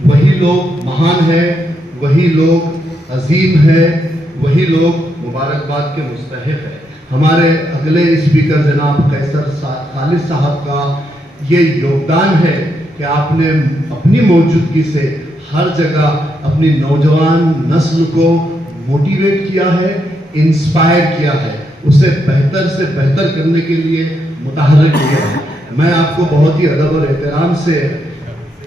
वही लोग महान हैं, वही लोग अजीम हैं, वही लोग मुबारकबाद के मुस्तहिक हैं। हमारे अगले स्पीकर जनाब कैसर खालिद साहब का ये योगदान है कि आपने अपनी मौजूदगी से हर जगह अपनी नौजवान नस्ल को मोटिवेट किया है, इंस्पायर किया है, उसे बेहतर से बेहतर करने के लिए मुतहर्रिक किया है। मैं आपको बहुत ही अदब और एहतराम से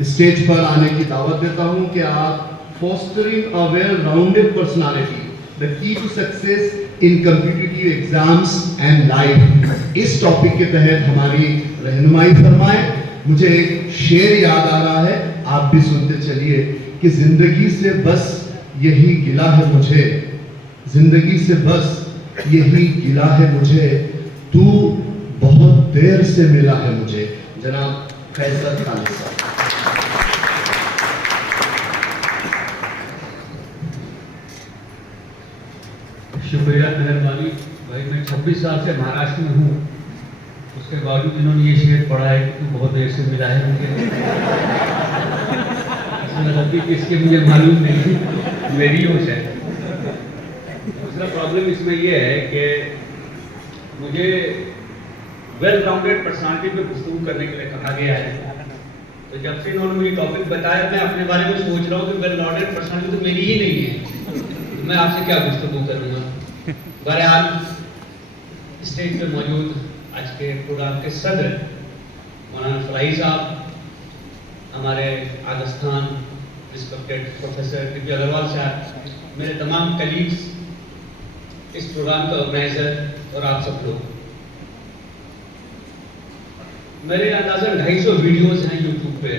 स्टेज पर आने की दावत देता हूं कि आप fostering a well-rounded personality, the key to success in competitive exams and life, इस टॉपिक के तहत हमारी रहनुमाई फरमाएं। मुझे एक शेर याद आ रहा है, आप भी सुनते चलिए कि जिंदगी से बस यही गिला है मुझे, जिंदगी से बस यही गिला है मुझे, तू बहुत देर से मिला है मुझे। जनाब कैसर खालिद साहब। शुक्रिया, मेहरबानी भाई। मैं 26 साल से महाराष्ट्र में हूँ, उसके बावजूद इन्होंने ये शेर पढ़ा है कि तू बहुत देर से मिला है मुझे। इसमें गलती किसकी मुझे मालूम नहीं, मेरी हो शायद। दूसरा प्रॉब्लम इसमें ये है कि मुझे वेल राउंडेड पर्सनालिटी पे गुफ्तगू करने के लिए कहा गया है। तो जब से इन्होंने मुझे टॉपिक बताया, मैं अपने बारे में सोच रहा हूँ कि वेल राउंडेड पर्सनालिटी तो मेरी ही नहीं है, तो मैं आपसे क्या गुफ्तगू करूँगा। बहरहाल स्टेज पे मौजूद आज के प्रोग्राम के सदर मौलाना फराही साहब, हमारे आगस्थान रिस्पेक्टेड प्रोफेसर दिव्या अग्रवाल साहब, मेरे तमाम कलीग्स, इस प्रोग्राम का ऑर्गेनाइजर और आप सब लोग। मेरे अंदाज़न 250 वीडियोस हैं यूट्यूब पे,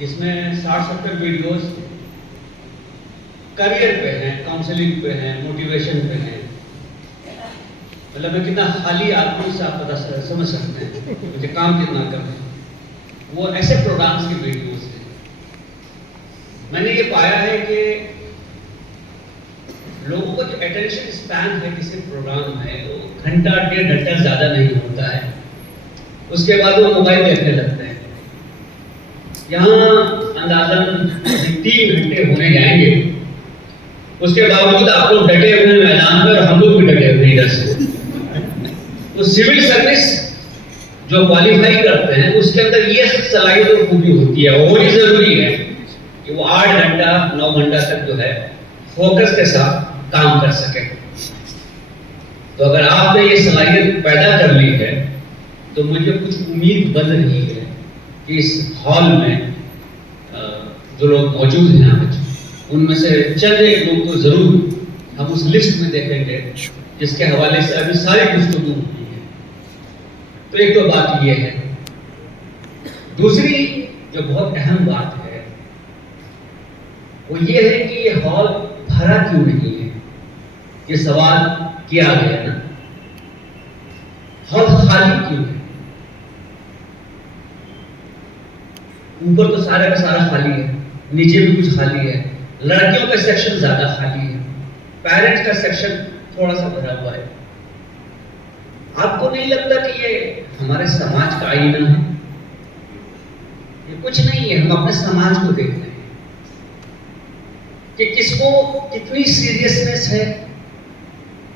जिसमें 60-70 वीडियोस करियर पे हैं, काउंसलिंग पे हैं, मोटिवेशन पे हैं। मतलब मैं कितना खाली आदमी से आप पता समझ सकते हैं मुझे काम कितना करना है। वो ऐसे प्रोग्राम्स की वीडियोस हैं। मैंने ये पाया है कि लोगों को जो अटेंशन स्पैन है किसी प्रोग्राम में, वो घंटा 1.5 घंटा ज़्यादा नहीं होता है, उसके बाद वो मोबाइल देखने लगते हैं। यहाँ अंदाज़न 3 घंटे होने जाएंगे, उसके बावजूद आप लोग डटे हुए मैदान में और हम लोग भी डटे हुए इधर से। तो सिविल सर्विस जो क्वालिफाई करते हैं उसके अंदर ये सलाहियत और खूबी होती है, और ये जरूरी है कि वो 8 घंटा 9 घंटा तक जो है फोकस के साथ काम कर सके। तो अगर आपने ये सलाहियत पैदा कर ली है तो मुझे कुछ उम्मीद बन रही है कि इस हॉल में जो लोग मौजूद हैं आज, उनमें से चंद एक लोग तो जरूर हम उस लिस्ट में देखेंगे जिसके हवाले से अभी सारी गुफ्तगू हुई है। तो एक तो बात ये है। दूसरी जो बहुत अहम बात है वो ये है कि ये हॉल भरा क्यों नहीं है। ये सवाल किया गया ना, हॉल खाली क्यों है। ऊपर तो सारा का सारा खाली है, नीचे भी कुछ खाली है, लड़कियों का सेक्शन ज्यादा खाली है, पेरेंट्स का सेक्शन थोड़ा सा भरा हुआ है। आपको नहीं लगता कि ये हमारे समाज का आईना है? ये कुछ नहीं है, हम अपने समाज को देख रहे हैं कि किसको कितनी सीरियसनेस है,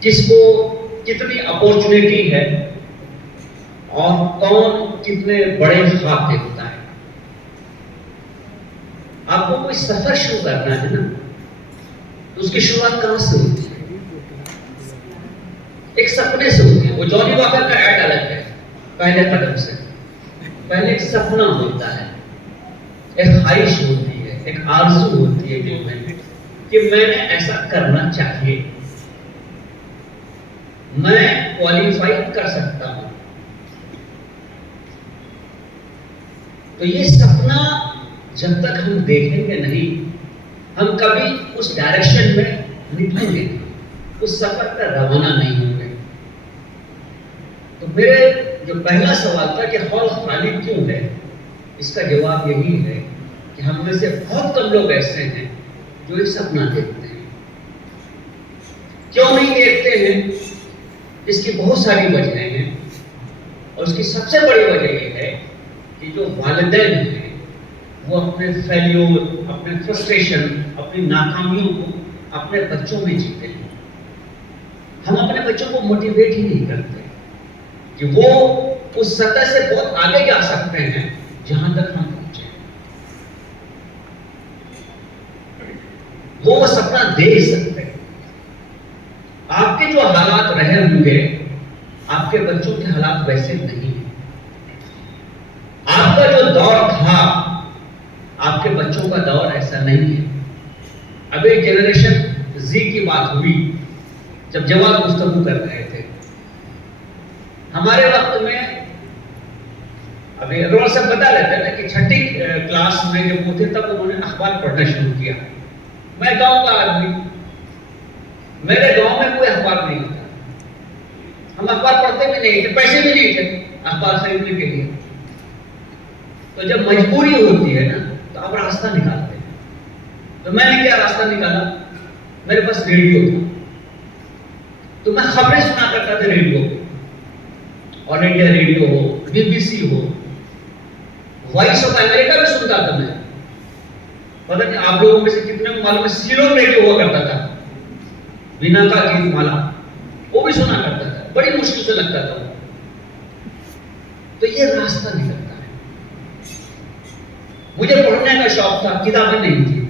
किसको कितनी अपॉर्चुनिटी है, और कौन कितने बड़े ख्वाब देखता है। आपको कोई सफर शुरू करना है ना, तो उसकी शुरुआत कहां से होती है? एक सपने से होती है। वो जॉनी वॉकर का ऐड अलग है, पहले कदम से पहले एक सपना होता है, एक ख्वाहिश होती है, एक आरज़ू होती है दिल में कि मैंने ऐसा करना चाहिए, मैं क्वालिफाई कर सकता हूं। तो ये सपना जब तक हम देखेंगे नहीं, हम कभी उस डायरेक्शन में निकलेंगे, उस सफर पर रवाना नहीं होंगे। तो मेरे जो पहला सवाल था कि हॉल खाली क्यों है, इसका जवाब यही है कि हम में से बहुत कम लोग ऐसे हैं जो एक सपना देखते हैं। क्यों नहीं देखते हैं? इसकी बहुत सारी वजहें हैं, और उसकी सबसे बड़ी वजह यह है कि जो वालिदैन हैं वो अपने फेल्योर, अपने फ्रस्ट्रेशन, अपनी नाकामियों को अपने बच्चों में जीते हैं। हम अपने बच्चों को मोटिवेट ही नहीं करते कि वो उस सतह से बहुत आगे जा सकते हैं जहां तक हम पहुंचे। वो सपना देख सकते हैं। आपके जो हालात रहे होंगे, आपके बच्चों के हालात वैसे नहीं हैं। आपका जो दौर था, आपके बच्चों का दौर ऐसा नहीं है। अभी जनरेशन जी की बात हुई जब जवाब गुफ्तगू कर रहे थे। हमारे वक्त में, अभी अग्रवाल साहब बता रहे थे ना कि छठी क्लास में जब वो थे तब उन्होंने अखबार पढ़ना शुरू किया। मैं गांव का आदमी, मेरे गांव में कोई अखबार नहीं था। हम अखबार पढ़ते भी नहीं थे, पैसे भी नहीं थे अखबार खरीदने के लिए। तो जब मजबूरी होती है ना, तो आप रास्ता निकालते हैं। तो मैंने क्या रास्ता निकाला? मेरे पास रेडियो था, तो मैं खबरें सुना करता था रेडियो पे। ऑल इंडिया रेडियो हो, बीबीसी हो, वॉइस ऑफ अमेरिका भी सुनता था मैं। पता नहीं आप लोगों में से कितने को मालूम है, सीलोन रेडियो हुआ करता था, बिना का गीतमाला, वो भी सुना करता था। बड़ी मुश्किल से लगता था वो। तो ये रास्ता निकलता है। मुझे पढ़ने का शौक था, किताबें नहीं थी।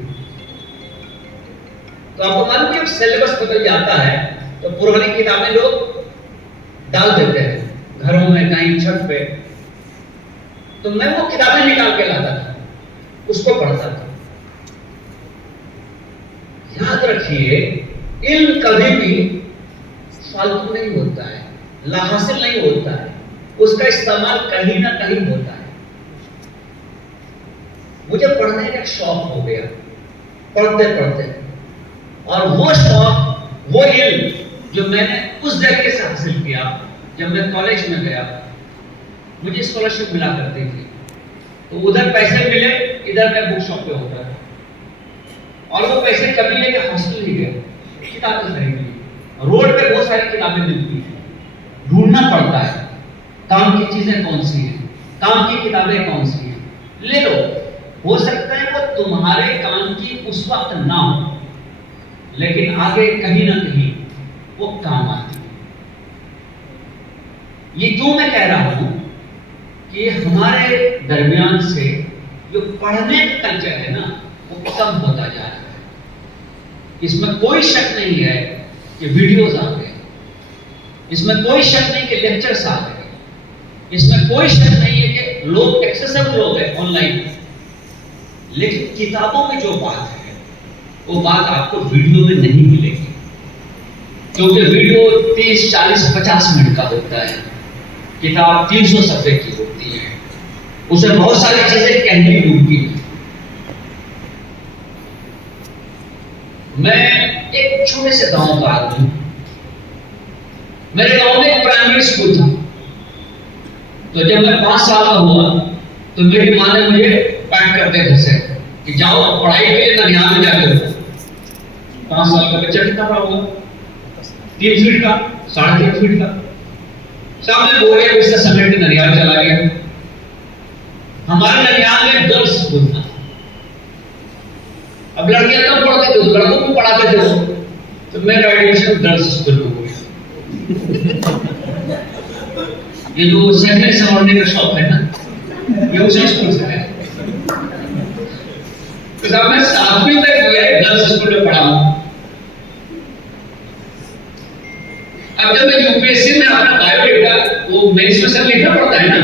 तो आपको मालूम है, जब सिलेबस बदल जाता है तो पुरानी किताबें लोग डाल देते हैं घरों में, कहीं छत पे। तो मैं वो किताबें निकाल के लाता था, उसको पढ़ता था। याद रखिए, इल्म कभी भी फालतू नहीं होता है, लाहासिल नहीं होता है, उसका इस्तेमाल कहीं ना कहीं होता है। मुझे पढ़ने का शौक हो गया पढ़ते पढ़ते, और वो शौक, वो इल्म जो मैंने उस जगह से हासिल किया, जब मैं कॉलेज में गया, मुझे स्कॉलरशिप मिला करती थी। तो उधर पैसे मिले, इधर मैं बुक शॉप पे होता था, और वो पैसे कभी लेके हॉस्टल ही गया, किताबें खरीद ली। रोड पे बहुत सारी किताबें मिलती हैं, ढूंढना पड़ता है काम की चीजें कौन सी हैं, काम की किताबें कौन सी हैं, ले लो। हो सकता है वो तुम्हारे काम की उस वक्त ना हो, लेकिन आगे कहीं ना कहीं वो काम आती है। ये क्यों मैं कह रहा हूं कि हमारे दरमियान से जो पढ़ने का कल्चर है ना, वो कम होता जा रहा है। इसमें कोई शक नहीं है कि वीडियोस आ गए, इसमें कोई शक नहीं कि लेक्चर्स आ गए, इसमें कोई शक नहीं है कि लोग एक्सेसिबल हो गए ऑनलाइन। लेकिन किताबों में जो बात है, वो बात आपको वीडियो में नहीं मिलेगी, क्योंकि वीडियो 30, 40, 50 मिनट का होता है, किताब 300 सफ़े की होती है, उसमें बहुत सारी चीजें कहनी होती हैं। मैं एक छोटे से गांव का आदमी, मेरे गांव में एक प्राइमरी स्कूल था। तो जब मैं 5 साल का हुआ तो मेरी माँ ने मुझे पैक करते घर से कि जाओ पढ़ाई के लिए ननिहाल में जाके रहो। 5 साल का बच्चा कितना बड़ा होगा? 3 फीट का, 3.5 फीट का। सामने बोरे बिस्तर समेट के ननिहाल चला गया। हमारे ननिहाल में गर्ल्स स्कूल था। अब लड़कियां कम पढ़ते थे, लड़कों को पढ़ाते थे, तो मेरा एडमिशन गर्ल्स स्कूल में हुआ। ये जो सेकंड संभालने का शौक है ना, ये उसी स्कूल से है। तो जब मैं 7वीं तक जो है गर्ल्स स्कूल में पढ़ा हूं। अब जब मैं यूपीएससी में अपना बायोडेटा वो मेंस में सब लिखना पड़ता है ना,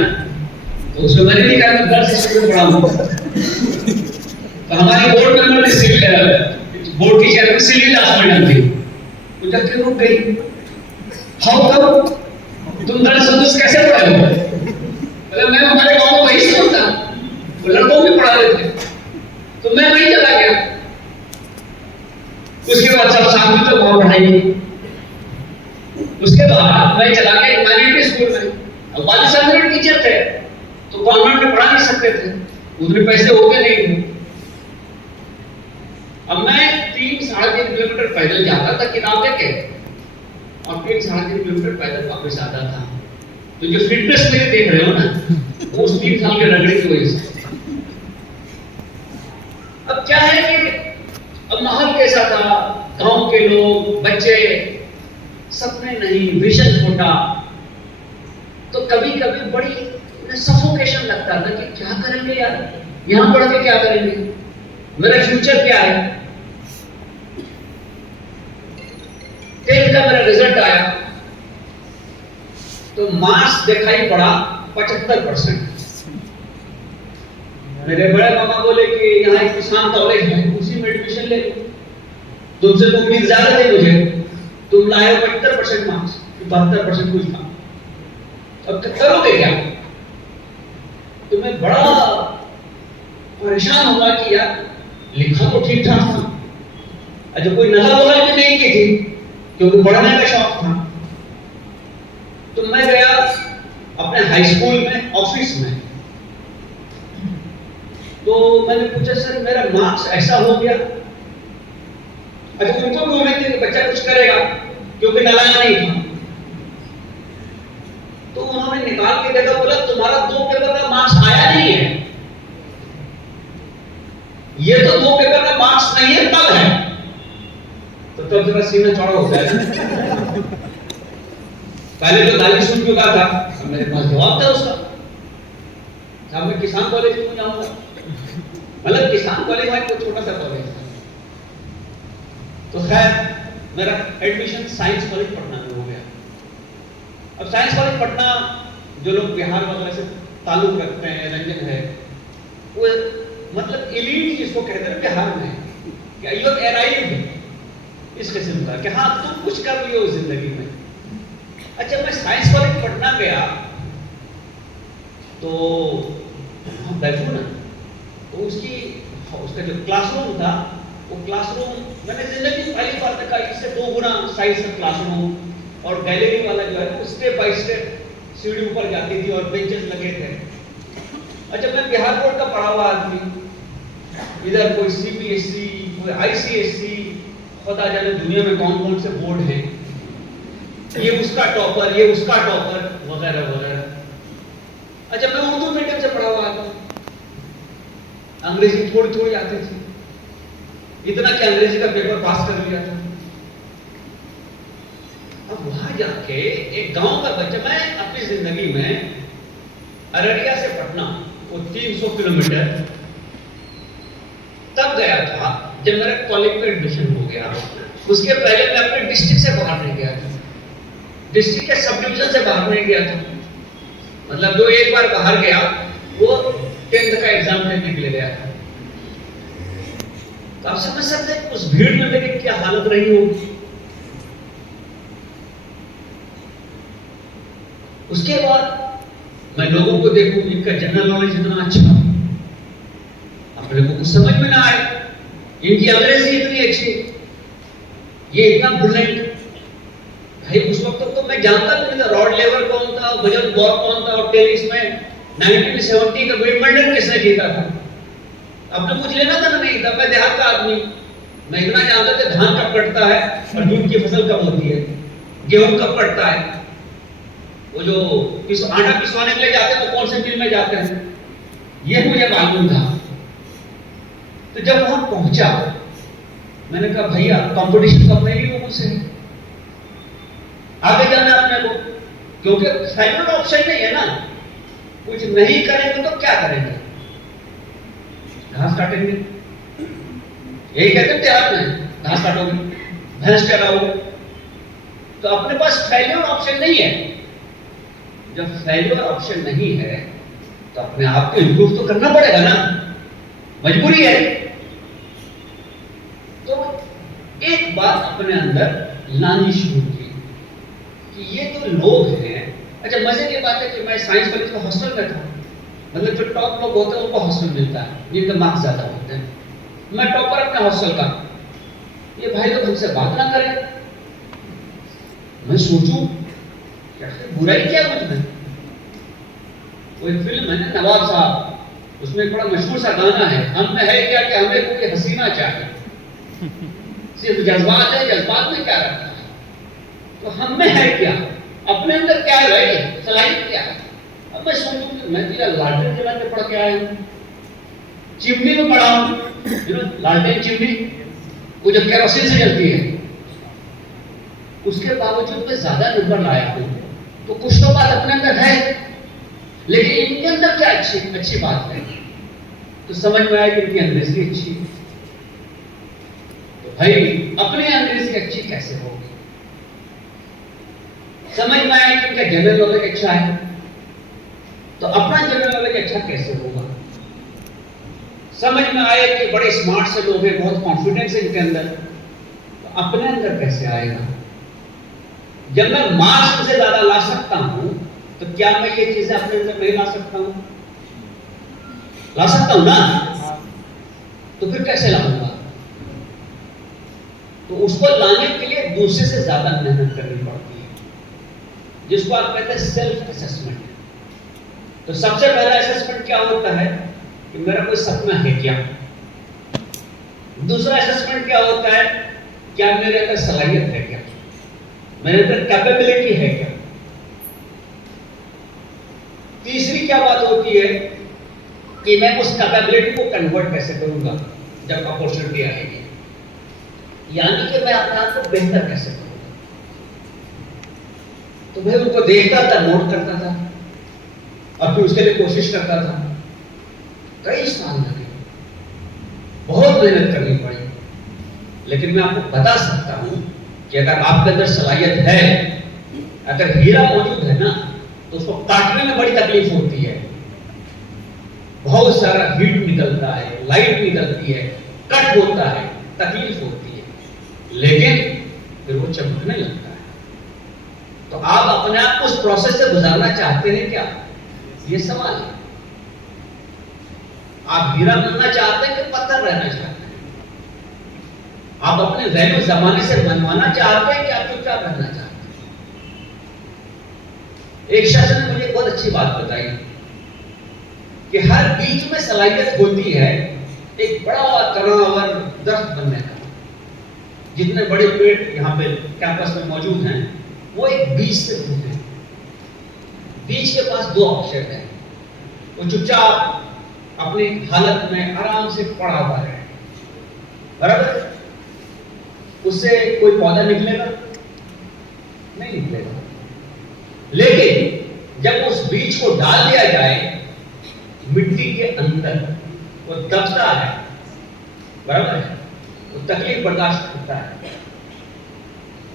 तो उसमें मैंने लिखा कि गर्ल्स स्कूल में पढ़ा हूं। तो हमारे बोर्ड मेंबर ने बोर्ड टीचर ने सिविल हॉस्पिटल थी, वो जब रुक गई, हाउ कम तुम गर्ल्स स्कूल कैसे पढ़े हो? मतलब मैं हमारे गांव में वही स्कूल था, वो लड़कों भी पढ़ा रहे थे, तो मैं वहीं चला गया। उसके बाद सब साथ में तो वहां पढ़ाई की। उसके बाद मैं चला गया ह्यूमैनिटी स्कूल में। अब वाले साहब मेरे टीचर थे, तो कॉन्वेंट में पढ़ा नहीं सकते थे, उतने पैसे होते नहीं थे। अब मैं 3-3.5 किलोमीटर पैदल जाता था किताब लेके, और 3-3.5 किलोमीटर पैदल वापस आता था। तो जो फिटनेस मेरे देख रहे हो ना, वो उस 3 साल के रगड़े की वजह से। अब क्या है कि अब माहौल कैसा था, गांव के लोग, बच्चे, सपने नहीं, विजन छोटा, तो कभी कभी बड़ी सफोकेशन लगता था कि क्या करेंगे यार, यहां पढ़ के क्या करेंगे, मेरा फ्यूचर क्या है। 10th का मेरा रिजल्ट आया तो मार्क्स दिखाई पड़ा 75%। मेरे बड़े मामा बोले कि यहाँ एक किसान कॉलेज है, उसी में एडमिशन ले लो, तुमसे तो उम्मीद ज्यादा थी मुझे, तुम लाए 75% मार्क्स, 72% कुछ था, अब करोगे क्या। तो मैं बड़ा परेशान हुआ कि यार लिखा तो ठीक ठाक था, अच्छा कोई नकल वगल भी नहीं की थी क्योंकि पढ़ने का शौक था। तो मैं गया अपने हाई स्कूल में ऑफिस में, तो मैंने पूछा सर मेरा मार्क्स ऐसा हो गया। अच्छा उनको भी उम्मीद थी कि बच्चा कुछ करेगा क्योंकि नालायक नहीं था। तो उन्होंने निकाल के देखा, बोला तुम्हारा 2 पेपर का मार्क्स आया नहीं है, ये तो 2 पेपर का मार्क्स नहीं है, तब है। तो तब जरा सीना चौड़ा हो गया। पहले तो गाली सुन चुका था, अब मेरे पास जवाब था उसका। साहब मैं किसान कॉलेज में जाऊंगा, मतलब किसान कॉलेज है कोई छोटा सा कॉलेज था। तो खैर मेरा एडमिशन साइंस कॉलेज पटना में हो गया। अब साइंस कॉलेज पटना, जो लोग बिहार वगैरह से ताल्लुक रखते हैं, रंजन है, वो मतलब एलीट जिसको कहते हैं बिहार में, क्या यू हैव अराइव्ड इस किस्म का कि हाँ तुम कुछ कर लियो जिंदगी में। अच्छा मैं साइंस कॉलेज पटना गया तो बैठू ना, तो उसका जो क्लासरूम था, वो क्लासरूम मैंने जिंदगी में पहली बार देखा, इससे 2 गुना साइज का क्लासरूम, और गैलरी वाला जो है वो स्टेप बाय स्टेप सीढ़ी ऊपर जाती थी और बेंचेस लगे थे। अच्छा मैं बिहार बोर्ड का पढ़ा हुआ आदमी, इधर कोई सीबीएसई, कोई आईसीएसई, पता जाने दुनिया में कौन कौन से बोर्ड हैं, ये उसका टॉपर, ये उसका टॉपर, वगैरह वगैरह। अच्छा मैं उर्दू मीडियम से पढ़ा हुआ था, अंग्रेजी थोड़ी थोड़ी आती थी, इतना कि अंग्रेजी का पेपर पास कर लिया था। अब वहां जाके एक गांव का बच्चा, मैं अपनी जिंदगी में अररिया से पटना वो 300 किलोमीटर तब गया था जब मेरा कॉलेज में एडमिशन हो गया। उसके पहले मैं अपने डिस्ट्रिक्ट से बाहर नहीं गया था, डिस्ट्रिक्ट के सब डिवीजन से बाहर नहीं गया था। मतलब जो एक बार बाहर गया वो 10th का एग्जाम देने के लिए गया था। तो आप समझ सकते हैं उस भीड़ में मेरी क्या हालत रही होगी। उसके बाद मैं लोगों को देखूं, इनका जनरल नॉलेज इतना अच्छा, अपने को कुछ समझ में ना आए, इनकी अंग्रेजी इतनी अच्छी, ये इतना ब्रिलियंट। भाई उस वक्त तो मैं जानता भी नहीं था रॉड लेवर कौन था, वजन बॉब कौन था, और टेनिस में 1970 का विंबलडन किसने जीता था। आपने कुछ लेना था ना, नहीं था, मैं देहात का आदमी, मैं इतना जानता था धान कब कटता है और जून की फसल कब होती है, गेहूं कब कटता है, वो जो आटा पिसवाने के लिए जाते हैं वो कौन से मिल में जाते हैं, ये मुझे मालूम था। तो जब वहां पहुंचा मैंने कहा भैया कंपटीशन तो अपने ही लोगों से आगे जाना अपने को, क्योंकि फाइनल ऑप्शन नहीं है ना, कुछ नहीं करेंगे तो क्या करेंगे, घास काटेंगे, यही कहते थे आपने, घास काटोगे, भैंस चराओगे, तो अपने पास फेल्योर ऑप्शन नहीं है। जब फेल्योर ऑप्शन नहीं है तो अपने आप को इंप्रूव तो करना पड़ेगा ना, मजबूरी है। तो एक बात अपने अंदर लानी शुरू की कि ये तो लोग हैं। अच्छा मजे की बात है कि मैं साइंस कॉलेज के हॉस्टल में था, मतलब जो टॉप लोग होते हैं उनको हॉस्टल मिलता है, जिनके मार्क्स ज्यादा होते हैं। मैं टॉपर अपने हॉस्टल का, ये भाई तो मुझसे बात ना करें। मैं सोचूं बुराई क्या मुझमें। वो एक फिल्म है ना नवाब साहब, उसमें एक बड़ा मशहूर सा गाना है, हम में है क्या कि हमें कोई हसीना चाहिए, सिर्फ जज्बात है, जज्बात में क्या रखता है, तो हम में है क्या, अपने अंदर क्या है भाई, सलाहियत क्या है। अब मैं सोचूं कि मैं तो यार लॉटरी दिला के पढ़ के आया हूं, चिमनी में पड़ा हूं, लालटेन चिमनी, वो जो केरोसिन से जलती है, उसके बावजूद मैं ज्यादा नंबर लाया हूं, तो कुछ तो बात अपने अंदर है, लेकिन इनके अंदर क्या अच्छी बात है? तो समझ में आया कि इनकी अंग्रेजी अच्छी है। तो भाई अपनी अंग्रेजी अच्छी कैसे होगी? समझ में आया कि इनका जनरल नॉलेज अच्छा है, तो अपना जनरल नॉलेज अच्छा कैसे होगा? समझ में आया कि बड़े स्मार्ट से लोग हैं, बहुत कॉन्फिडेंस है इनके अंदर, तो अपने अंदर कैसे आएगा? जब मैं मार्क्स से ज्यादा ला सकता हूं, तो क्या मैं ये चीजें अपने अंदर नहीं ला सकता हूं? ला सकता हूं ना? तो फिर कैसे लाऊंगा? तो उसको लाने के लिए दूसरे से ज्यादा मेहनत करनी पड़ती है, जिसको आप कहते हैं सेल्फ असेसमेंट। तो सबसे पहला असेसमेंट क्या होता है कि मेरा कोई सपना है क्या? दूसरा असेसमेंट क्या होता है, क्या मेरे अंदर सलाहियत है क्या, मेरे अंदर कैपेबिलिटी है क्या? तीसरी क्या बात होती है कि मैं उस कैपेबिलिटी को कन्वर्ट कैसे करूंगा जब अपॉर्चुनिटी आएगी, यानी कि मैं अपने आप को बेहतर कैसे करूंगा। तो मैं उनको देखता था, नोट करता था, और फिर उसके लिए कोशिश करता था। कई साल लगे, बहुत मेहनत करनी पड़ी, लेकिन मैं आपको बता सकता हूं कि अगर आपके अंदर सलाहियत है, अगर हीरा मौजूद है ना, तो उसको काटने में बड़ी तकलीफ होती है, बहुत सारा हीट निकलता है, लाइट निकलती है, कट होता है, तकलीफ होती है, लेकिन फिर वो चमकने लगता है। तो आप अपने आप को उस प्रोसेस से गुजारना चाहते हैं क्या? ये सवाल है। आप हीरा बनना चाहते हैं कि पत्थर रहना चाहते हैं? आप अपने वैल्यू जमाने से बनवाना चाहते हैं कि आप चुपचाप रहना चाहते हैं? एक शख्स ने मुझे बहुत अच्छी बात बताई कि हर बीज में सलाहियत होती है एक बड़ा तनावर दरख्त बनने का। जितने बड़े पेड़ यहाँ पे कैंपस में मौजूद हैं, वो एक बीज से होते हैं। बीज के पास दो ऑप्शन है, वो चुपचाप अपनी हालत में आराम से पड़ा हुआ है, बराबर? उससे कोई पौधा निकलेगा? नहीं निकलेगा। लेकिन जब उस बीज को डाल दिया जाए मिट्टी के अंदर, वो दबता है, बराबर है, वो तकलीफ बर्दाश्त करता है,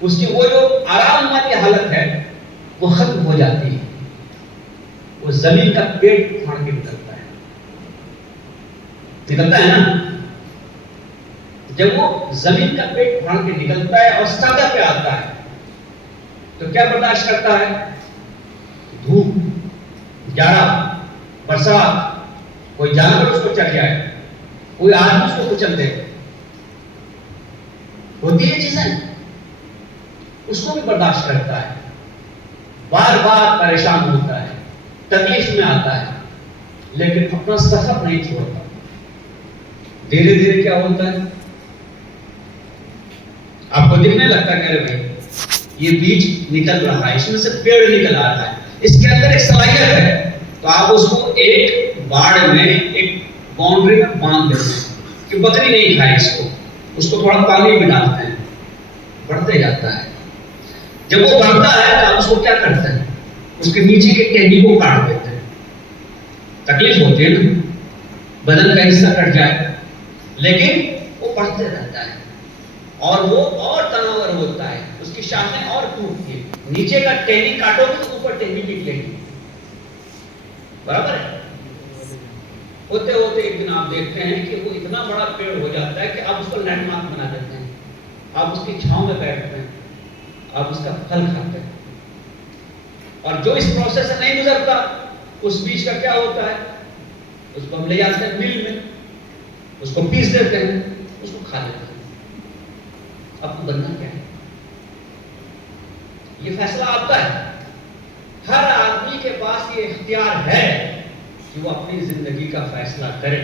उसकी वो जो आराम वाली हालत है वो खत्म हो जाती है, वो जमीन का पेट फाड़ के निकलता है ना? जब वो जमीन का पेट फाड़ के निकलता है और सतह पे आता है, तो क्या बर्दाश्त करता है? धूप, जाड़ा, बरसात, कोई जानवर उसको चढ़ जाए, कोई आदमी उसको कुचल दे, होती है चीजें, उसको भी बर्दाश्त करता है, बार बार परेशान होता है, तकलीफ में आता है, लेकिन अपना सफर नहीं छोड़ता। धीरे धीरे क्या होता है, आपको दिखने लगता है, कह रहे भाई ये बीज निकल रहा है, इसमें से पेड़ निकल आ रहा है, इसके अंदर एक सलाहियत है, तो आप उसको एक बाड़ में, एक बाउंड्री में बांध देते हैं कि बकरी नहीं खाए इसको, उसको थोड़ा पानी में डालते हैं, बढ़ते जाता है। जब वो बढ़ता है तो आप उसको क्या करते हैं? उसके नीचे के टहनी को काट देते हैं। तकलीफ होती है ना, बदन का हिस्सा कट जाए, लेकिन वो बढ़ते रहता है और वो और तनावर होता है, उसकी शाखें और टूटती है। नीचे का टहनी काटोगे तो ऊपर टहनी निकलेगी, बराबर है? होते होते एक दिन आप देखते हैं कि वो इतना बड़ा पेड़ हो जाता है कि आप उसको लैंडमार्क बना देते हैं, आप उसकी छांव में बैठते हैं, आप उसका फल खाते हैं। और जो इस प्रोसेस से नहीं गुजरता, उस बीज का क्या होता है? उसको हम ले जाते हैं मिल में, उसको पीस देते हैं, उसको खा लेते हैं। आपको बनना क्या है? ये फैसला आपका है। हर आदमी के पास ये इख्तियार है कि वो अपनी जिंदगी का फैसला करे।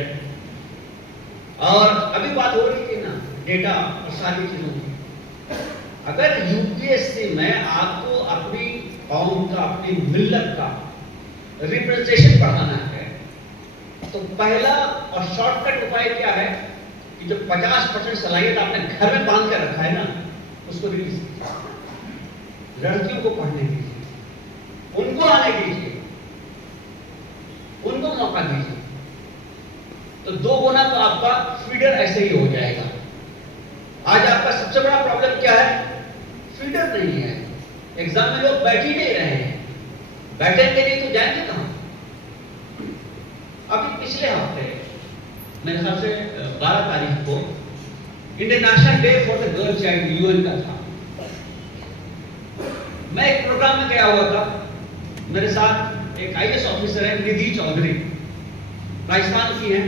और अभी बात हो रही थी ना डेटा और सारी चीजों की। अगर यूपीएससी में आपको अपनी कौम का, अपनी मिल्लत का रिप्रेजेंटेशन बढ़ाना है, तो पहला और शॉर्टकट उपाय क्या है कि जो 50% सलाहियत आपने घर में बांध कर रखा है ना, उसको रिलीज कीजिए। लड़कियों को पढ़ने दीजिए, उनको आने दीजिए, उनको मौका दीजिए। तो 2 गुना तो आपका फीडर ऐसे ही हो जाएगा। आज आपका सबसे बड़ा प्रॉब्लम क्या है? फीडर नहीं है। एग्जाम में लोग बैठ ही नहीं रहे हैं, बैठेंगे नहीं तो जाएंगे कहां? अभी पिछले हफ्ते मेरे ख्याल से 12 तारीख को international day for the girl child UN का था। मैं एक प्रोग्राम में गया हुआ था, मेरे साथ एक आईएएस ऑफिसर है निधि चौधरी, राजस्थान की है,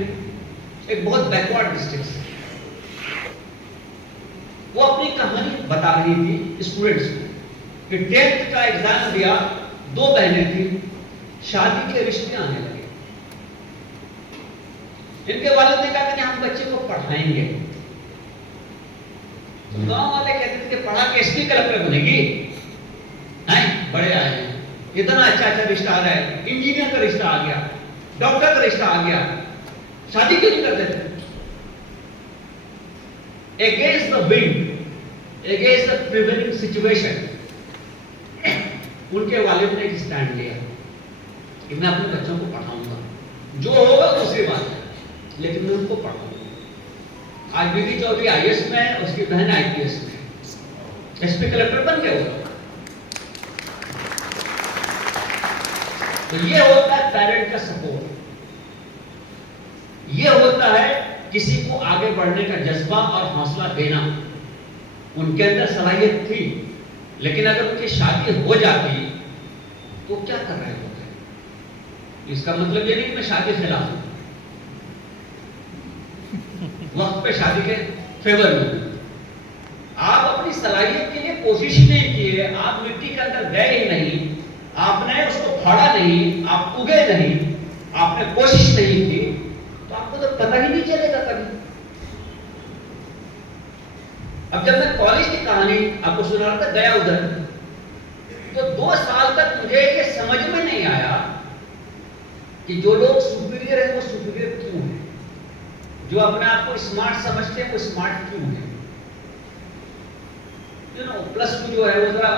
एक बहुत बैकवर्ड डिस्ट्रिक्ट से। वो अपनी कहानी बता रही थी स्टूडेंट्स को कि 10th का एग्जाम दिया, 2 बहनें थी, शादी के रिश्ते आने लगे। इनके वालिद ने कहा कि हम बच्चे को पढ़ाएंगे। तो गांव वाले कहते थे पढ़ा के एसपी कलेक्टर बनेगी, हैं बड़े आए हैं, इतना अच्छा अच्छा रिश्ता आ रहा है, इंजीनियर का रिश्ता आ गया, डॉक्टर का रिश्ता आ गया, शादी क्यों नहीं करते थे? Against the wind, against the prevailing situation, उनके वालिद ने एक स्टैंड लिया कि मैं अपने बच्चों को पढ़ाऊंगा, जो होगा दूसरी बात है, लेकिन मैं उनको पढ़ाऊंगा। आज निधि चौधरी आईएएस में है, उसकी बहन आईपीएस में, एसपी कलेक्टर बन गए वो। तो ये होता है पेरेंट का सपोर्ट, ये होता है किसी को आगे बढ़ने का जज्बा और हौसला देना। उनके अंदर सलाहियत थी, लेकिन अगर उनकी शादी हो जाती तो क्या कर रहे होते? इसका मतलब ये नहीं कि मैं शादी के खिलाफ हूं, वक्त पे शादी के फेवर में हूं। आप अपनी सलाहियत के लिए कोशिश नहीं किए, आप मिट्टी के अंदर गए ही नहीं, आपने उसको फाड़ा नहीं, आप उगे नहीं, आपने कोशिश नहीं की, तो आपको तो पता ही नहीं चलेगा कभी। अब जब मैं कॉलेज की कहानी आपको सुना रहा था, गया उधर, तो 2 साल तक मुझे ये समझ में नहीं आया कि जो लोग सुपीरियर है वो सुपीरियर क्यों है, जो अपने आप को स्मार्ट समझते हैं वो स्मार्ट क्यों है। प्लस 2 जो है वो जरा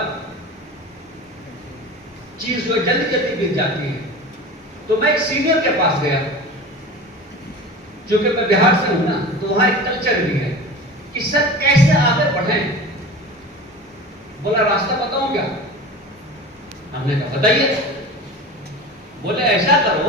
चीज जो है जल्दी जल्दी गिर जाती है। तो मैं एक सीनियर के पास गया, क्योंकि मैं बिहार से हूं ना, तो वहां एक कल्चर भी है कि सर कैसे आगे बढ़ें। बोला रास्ता बताऊं क्या? हमने कहा बताइए। बोले ऐसा करो